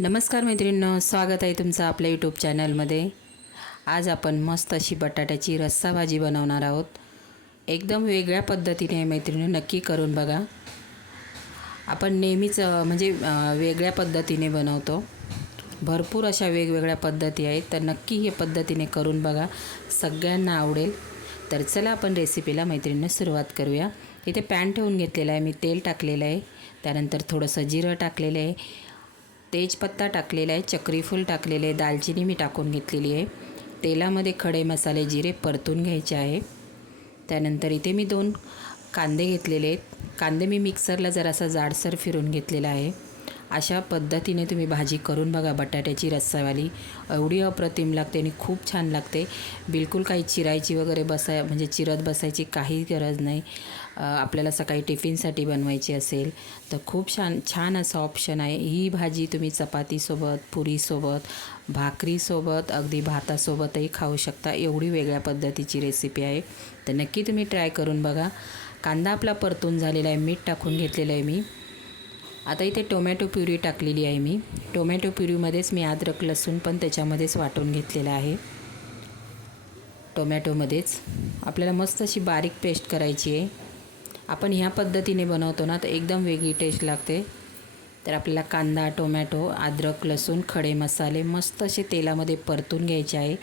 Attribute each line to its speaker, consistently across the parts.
Speaker 1: नमस्कार मैत्रिणींनो स्वागत आहे तुमचं आपल्या यूट्यूब चॅनलमध्ये आज आपण मस्त अशी बटाट्याची रस्सा भाजी बनवणार आहोत. एकदम वेगळ्या पद्धतीने मैत्रिणी नक्की करून बघा. आपण नेहमीच म्हणजे वेगळ्या पद्धतीने बनवतो. भरपूर अशा वेगवेगळ्या पद्धती आहेत तर नक्की हे पद्धतीने करून बघा. सगळ्यांना आवडेल. तर चला आपण रेसिपीला मैत्रिणींना सुरुवात करूया. इथे पॅन ठेवून घेतलेला आहे मी तेल टाकलेलं आहे. त्यानंतर थोडंसं जिरं टाकलेलं आहे. तेजपत्ता टाकलेला आहे चक्रीफूल टाकलेले आहे दालचिनी मी टाकून घेतलेली आहे. तेलामध्ये खडे मसाले जिरे परतून घ्यायचे आहे. त्यानंतर इथे मी दोन कांदे घेतलेले आहेत. कांदे मी मिक्सरला जरासा जाडसर फिरून घेतलेला आहे. अशा पद्धतीने तुम्ही भाजी करून बघा बटाट्याची रस्सावाली. एवढी अप्रतिम लागते आणि खूप छान लागते. बिलकुल काही चिरायची वगैरे बसाय म्हणजे चिरत बसायची काही गरज नाही. आपल्याला सकाळी टिफिनसाठी बनवायची असेल तर खूप छान छान असं ऑप्शन आहे. ही भाजी तुम्ही चपातीसोबत पुरीसोबत भाकरीसोबत अगदी भातासोबतही खाऊ शकता. एवढी वेगळ्या पद्धतीची रेसिपी आहे. तर नक्की तुम्ही ट्राय करून बघा. कांदा आपला परतून झालेला आहे. मीठ टाकून घेतलेलं आहे मी. आता इथे टोमॅटो प्युरी टाकलेली आहे मी. टोमॅटो प्युरीमध्येच मी अद्रक लसूण पण त्याच्यामध्येच वाटून घेतलेलं आहे. टोमॅटोमध्येच. आपल्याला मस्त अशी बारीक पेस्ट करायची आहे. आपण ह्या पद्धतीने बनवतो ना तर एकदम वेगळी टेस्ट लागते. तर आपल्याला कांदा टोमॅटो अद्रक लसूण खडे मसाले मस्त असे तेलामध्ये परतून घ्यायचे आहे.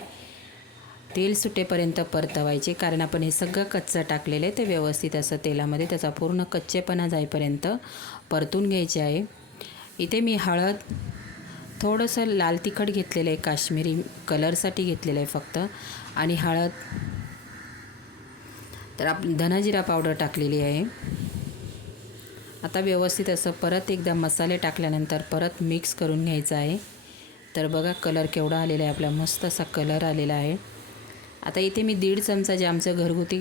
Speaker 1: तेल सुटेपर्यंत परतवायचे कारण आपण हे सगळं कच्चं टाकलेलं आहे ते व्यवस्थित असं तेलामध्ये त्याचा पूर्ण कच्चेपणा जाईपर्यंत परतून घ्यायचे आहे. इथे मी हळद थोडंसं लाल तिखट घेतलेलं आहे काश्मीरी कलरसाठी घेतलेलं आहे फक्त आणि हळद. तर आप धनाजिरा पावडर टाकलेली आहे. आता व्यवस्थित असं परत एकदा मसाले टाकल्यानंतर परत मिक्स करून घ्यायचं आहे. तर बघा कलर केवढा आलेला आहे आपला मस्त असा कलर आलेला आहे. आता इथे मी दीड चमचा जे आमचं घरगुती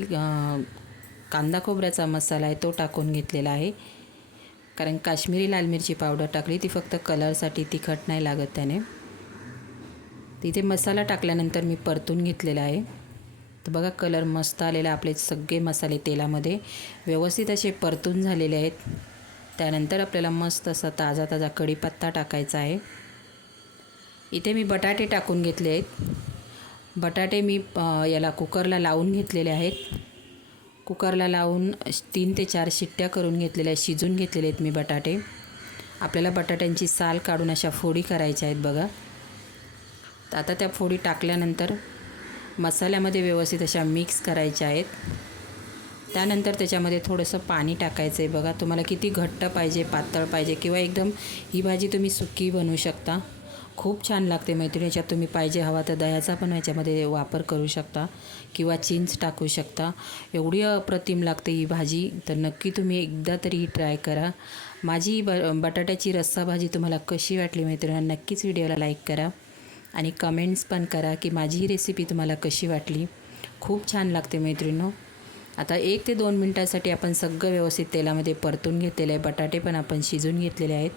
Speaker 1: कांदा खोबऱ्याचा मसाला आहे तो टाकून घेतलेला आहे. कारण काश्मीरी लाल मिरची पावडर टाकली ती फक्त कलरसाठी तिखट नाही लागत त्याने. तिथे मसाला टाकल्यानंतर मी परतून घेतलेला आहे. तर बघा कलर मस्त आलेला आपले सगळे मसाले तेलामध्ये. व्यवस्थित असे परतून झालेले आहेत. त्यानंतर आपल्याला मस्त असा ताजा ताजा कढीपत्ता टाकायचा आहे. इथे मी बटाटे टाकून घेतले आहेत. बटाटे मी याला कुकरला लावून घेतलेले आहेत. कुकरला लावून तीन ते चार शिट्ट्या करून घेतलेल्या आहेत शिजून घेतलेले आहेत मी बटाटे. आपल्याला बटाट्यांची साल काढून अशा फोडी करायच्या आहेत बघा. तर आता त्या फोडी टाकल्यानंतर मसाल्यामध्ये व्यवस्थित अशा मिक्स करायच्या आहेत. त्यानंतर त्याच्यामध्ये थोडंसं पाणी टाकायचं आहे बघा. तुम्हाला किती घट्ट पाहिजे पातळ पाहिजे किंवा एकदम ही भाजी तुम्ही सुकी बनवू शकता. खूप छान लागते मैत्रिणी याच्यात तुम्ही पाहिजे हवा तर दह्याचा पण याच्यामध्ये वापर करू शकता किंवा चिंच टाकू शकता. एवढी अप्रतिम लागते ही भाजी तर नक्की तुम्ही एकदा तरी ही ट्राय करा. माझी ब बटाट्याची रस्सा भाजी तुम्हाला कशी वाटली मैत्रिणी नक्कीच व्हिडिओला लाईक करा आणि कमेंट्स पण करा की माझी ही रेसिपी तुम्हाला कशी वाटली. खूप छान लागते मैत्रिणीनो हो. आता एक ते दोन मिनटासाठी आपण सगळं व्यवस्थित तेलामध्ये परतून घेतलेलं आहे. बटाटे पण आपण शिजून घेतलेले आहेत.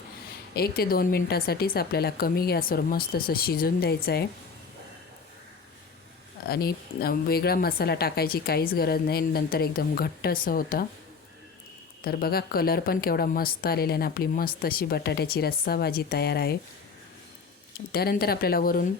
Speaker 1: एक ते दोन मिनटासाठीच आपल्याला कमी गॅसवर मस्त असं शिजून द्यायचं आहे. आणि वेगळा मसाला टाकायची काहीच गरज नाही. नंतर एकदम घट्ट असं होतं. तर बघा कलर पण केवढा मस्त आलेला आहे आणि आपली मस्त अशी बटाट्याची रस्सा भाजी तयार आहे. त्यानंतर आपल्याला वरून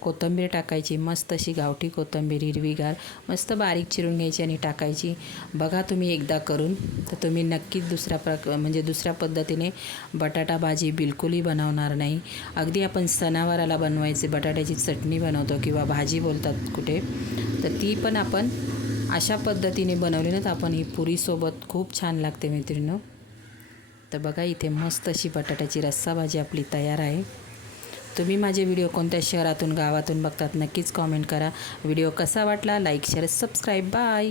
Speaker 1: कोथिंबीर टाकायची मस्त अशी गावठी कोथिंबीर हिरवीगार मस्त बारीक चिरून घ्यायची आणि टाकायची. बघा तुम्ही एकदा करून तर तुम्ही नक्कीच दुसऱ्या प्रक म्हणजे दुसऱ्या पद्धतीने बटाटा भाजी बिलकुलही बनवणार नाही. अगदी आपण सणावाराला बनवायचे बटाट्याची चटणी बनवतो किंवा भाजी बोलतात कुठे तर ती पण आपण अशा पद्धतीने बनवली ना तर आपण ही पुरीसोबत खूप छान लागते मैत्रिणीनं तर बघा इथे मस्त अशी बटाट्याची रस्सा भाजी आपली तयार आहे. तुम्ही माझे व्हिडिओ कोणत्या शहरातून गावातून बघतात नक्कीच कॉमेंट करा. व्हिडिओ कसा वाटला लाईक शेअर सबस्क्राईब बाय